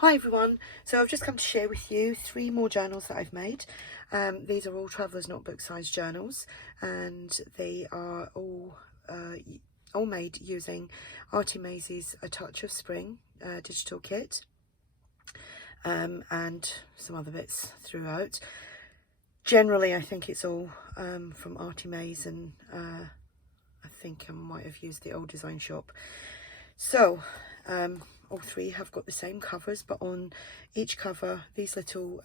Hi everyone, so I've just come to share with you 3 more journals that I've made. These are all Traveller's Notebook size journals, and they are all made using ARTYmaze's A Touch of Spring digital kit, and some other bits throughout. Generally I think it's all from ARTYmaze, and I think I might have used the old design shop. So all 3 have got the same covers, but on each cover, these little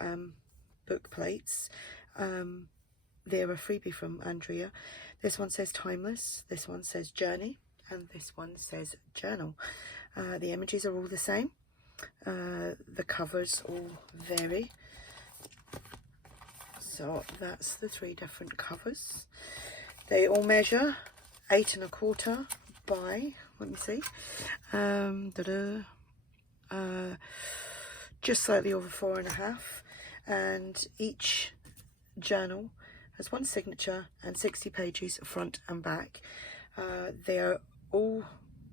book plates, they're a freebie from Andrea. This one says Timeless, this one says Journey, and this one says Journal. The images are all the same. The covers all vary. So that's the 3 different covers. They all measure 8 1/4 by, let me see, just slightly over 4 1/2, and each journal has 1 signature and 60 pages front and back. They are all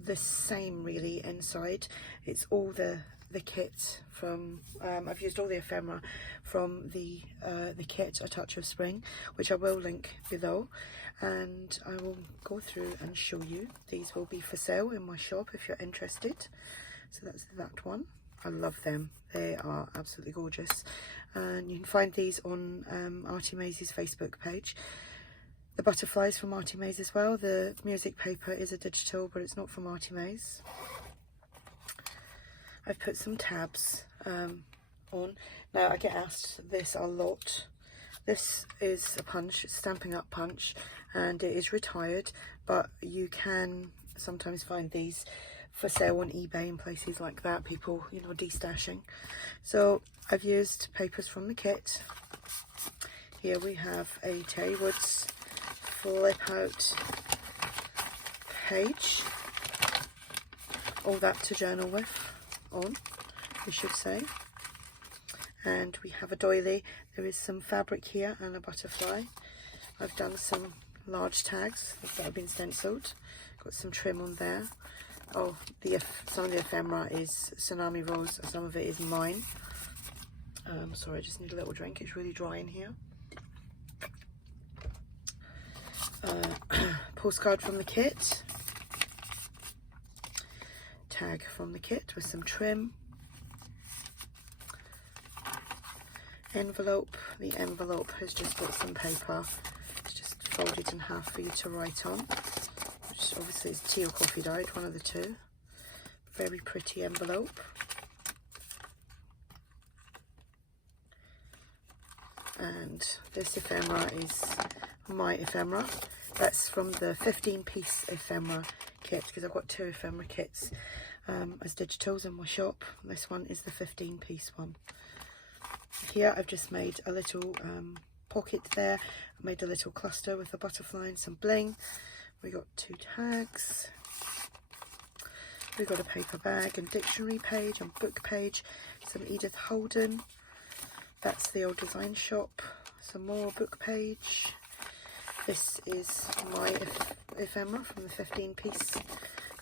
the same really inside. It's all the kit from I've used all the ephemera from the kit A Touch of Spring, which I will link below, and I will go through and show you. These will be for sale in my shop if you're interested. So that's that one. I love them, they are absolutely gorgeous, and you can find these on ARTYmaze's Facebook page. The butterflies from ARTYmaze as well. The music paper is a digital, but it's not from ARTYmaze. I've put some tabs on. Now I get asked this a lot. This is a punch, Stampin' Up punch, and it is retired, but you can sometimes find these for sale on eBay and places like that, people, you know, destashing. So I've used papers from the kit. Here we have a Terri Woods flip out page, all that to journal with on, we should say. And we have a doily. There is some fabric here and a butterfly. I've done some large tags that have been stenciled, got some trim on there. Oh, some of the ephemera is Tsunami Rose, some of it is mine. Sorry, I just need a little drink, it's really dry in here. Postcard from the kit. Tag from the kit with some trim. Envelope. The envelope has just got some paper. It's just folded in half for you to write on, which obviously is tea or coffee dyed, one of the two. Very pretty envelope. And this ephemera is my ephemera. That's from the 15-piece ephemera kit, because I've got 2 ephemera kits as digitals in my shop. This one is the 15-piece one. Here I've just made a little pocket there. I made a little cluster with a butterfly and some bling. We got 2 tags. We've got a paper bag and dictionary page and book page. Some Edith Holden. That's the old design shop. Some more book page. This is my ephemera from the 15-piece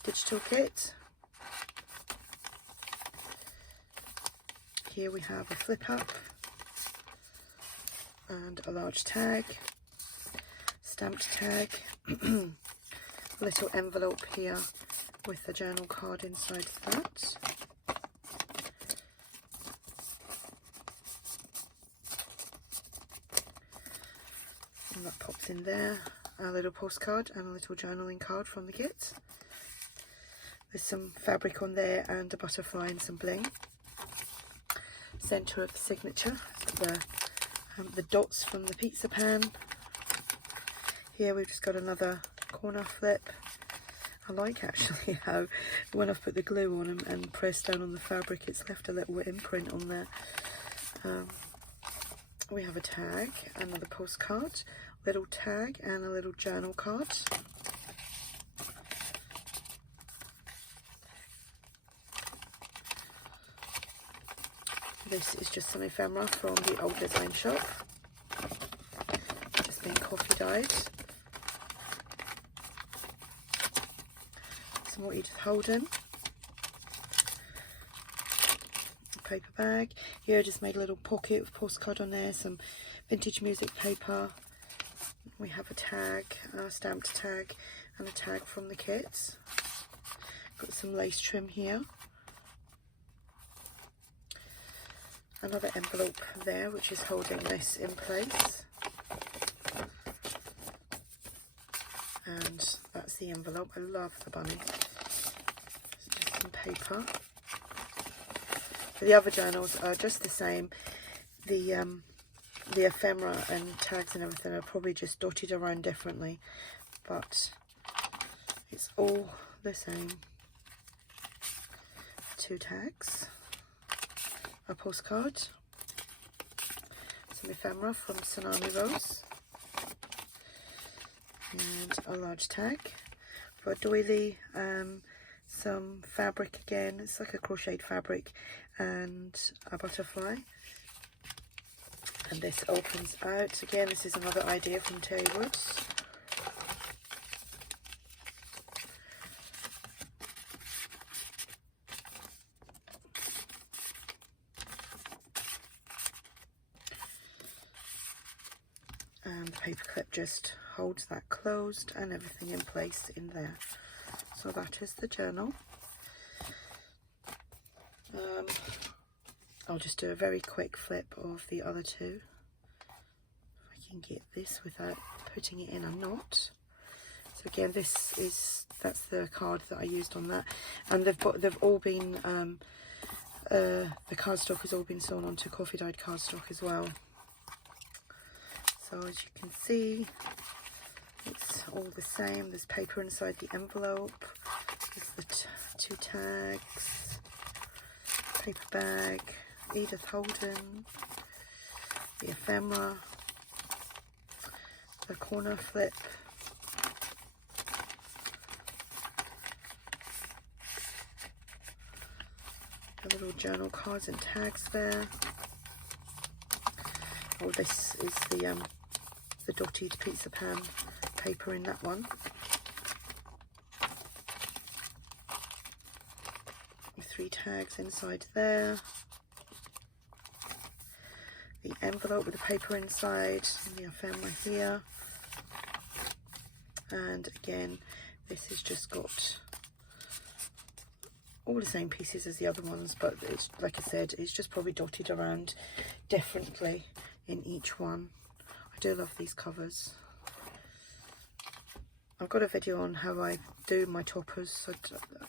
digital kit. Here we have a flip up and a large tag, stamped tag, a little envelope here with the journal card inside that. And that pops in there. A little postcard and a little journaling card from the kit. There's some fabric on there and a butterfly and some bling. Centre of the signature, the dots from the pizza pan. Here we've just got another corner flip. I like actually how when I've put the glue on and pressed down on the fabric, it's left a little imprint on there. We have a tag, another postcard, little tag and a little journal card. This is just some ephemera from the old design shop. Just been coffee dyed. Some more Edith Holden. paper bag. Here I just made a little pocket with postcard on there, some vintage music paper. We have a tag, a stamped tag, and a tag from the kits. Got some lace trim here. Another envelope there, which is holding this in place. And that's the envelope. I love the bunny. It's just some paper. The other journals are just the same. The ephemera and tags and everything are probably just dotted around differently, but it's all the same. 2 tags, a postcard, some ephemera from Tsunami Rose, and a large tag for a doily, some fabric again, it's like a crocheted fabric, and a butterfly. And this opens out. Again, this is another idea from Terri Woods. And the paper clip just holds that closed and everything in place in there. So that is the journal. I'll just do a very quick flip of the other 2. If I can get this without putting it in a knot. So again, that's the card that I used on that, and they've all been the cardstock has all been sewn onto coffee dyed cardstock as well. So as you can see, it's all the same. There's paper inside the envelope. There's the 2 tags, paper bag, Edith Holden, the ephemera, the corner flip, the little journal cards and tags there. Oh, this is the dotted pizza pan paper in that one. The 3 tags inside there. The envelope with the paper inside, and the ephemera here. And again, this has just got all the same pieces as the other ones, but it's, like I said, it's just probably dotted around differently in each one. I do love these covers. I've got a video on how I do my toppers. So,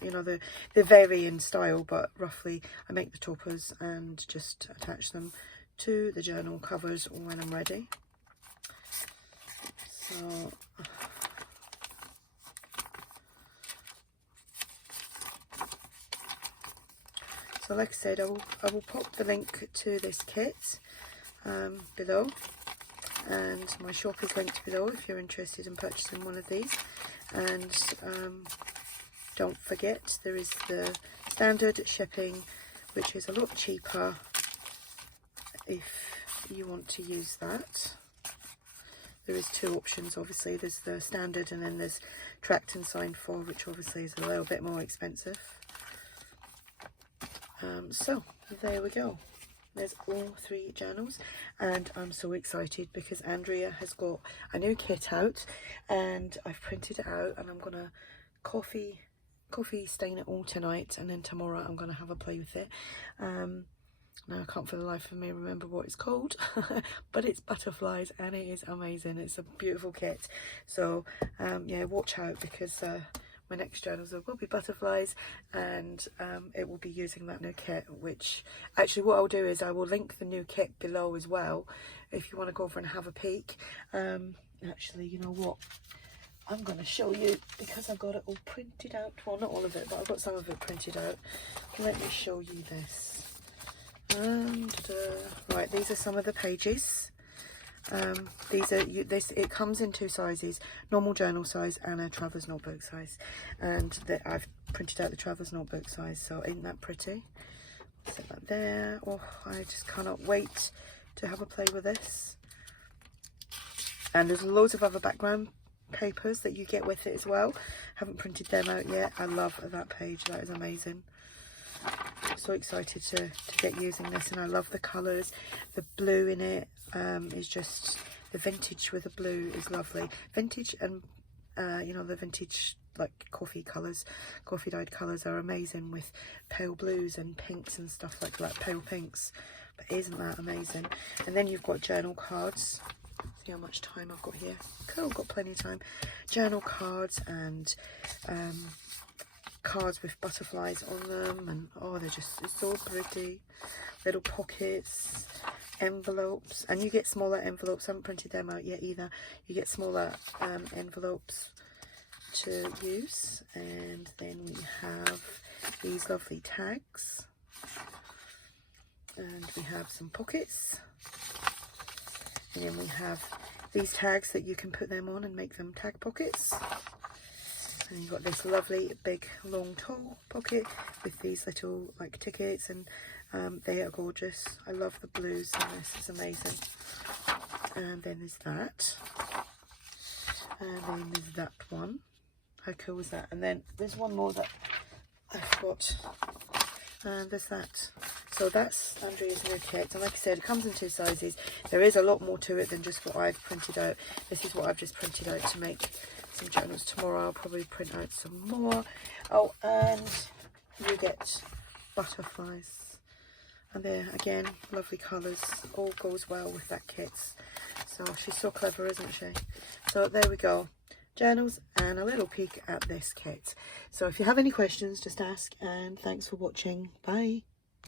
you know, they vary in style, but roughly I make the toppers and just attach them to the journal covers when I'm ready. So like I said, I will pop the link to this kit below, and my shop is linked below if you're interested in purchasing one of these. And don't forget, there is the standard shipping, which is a lot cheaper if you want to use that. There is 2 options, obviously. There's the standard, and then there's tracked and signed for, which obviously is a little bit more expensive. So there we go. There's all 3 journals, and I'm so excited because Andrea has got a new kit out, and I've printed it out, and I'm gonna coffee stain it all tonight, and then tomorrow I'm gonna have a play with it. Now I can't for the life of me remember what it's called, but it's butterflies, and it is amazing. It's a beautiful kit. So yeah, watch out, because my next journals will be butterflies, and it will be using that new kit, which actually what I'll do is I will link the new kit below as well if you want to go over and have a peek. Actually, you know what, I'm going to show you, because I've got it all printed out. Well, not all of it, but I've got some of it printed out. Let me show you this. Right, these are some of the pages. It comes in 2 sizes, normal journal size and a traveller's notebook size, and I've printed out the traveller's notebook size. So ain't that pretty? Set that there. Oh, I just cannot wait to have a play with this. And there's loads of other background papers that you get with it as well. Haven't printed them out yet. I love that page, that is amazing. so excited to get using this, and I love the colours. The blue in it is just, the vintage with the blue is lovely. Vintage and you know, the vintage like coffee colours, coffee dyed colours are amazing with pale blues and pinks and stuff like that, pale pinks. But isn't that amazing? And then you've got journal cards. See how much time I've got here. Cool, got plenty of time. Journal cards and cards with butterflies on them, and oh, they're just, it's so pretty. Little pockets, envelopes, and you get smaller envelopes. I haven't printed them out yet either. You get smaller envelopes to use, and then we have these lovely tags, and we have some pockets, and then we have these tags that you can put them on and make them tag pockets. And you've got this lovely big long tall pocket with these little like tickets, and they are gorgeous. I love the blues in this, it's amazing. And then there's that, and then there's that one. How cool is that? And then there's one more that I forgot, and there's that. So that's Andrea's new kit, and like I said, it comes in 2 sizes. There is a lot more to it than just what I've printed out. This is what I've just printed out to make some journals. Tomorrow I'll probably print out some more. Oh, and you get butterflies, and they're again lovely colours. All goes well with that kit. So she's so clever, isn't she? So there we go, journals and a little peek at this kit. So if you have any questions, just ask, and thanks for watching. Bye.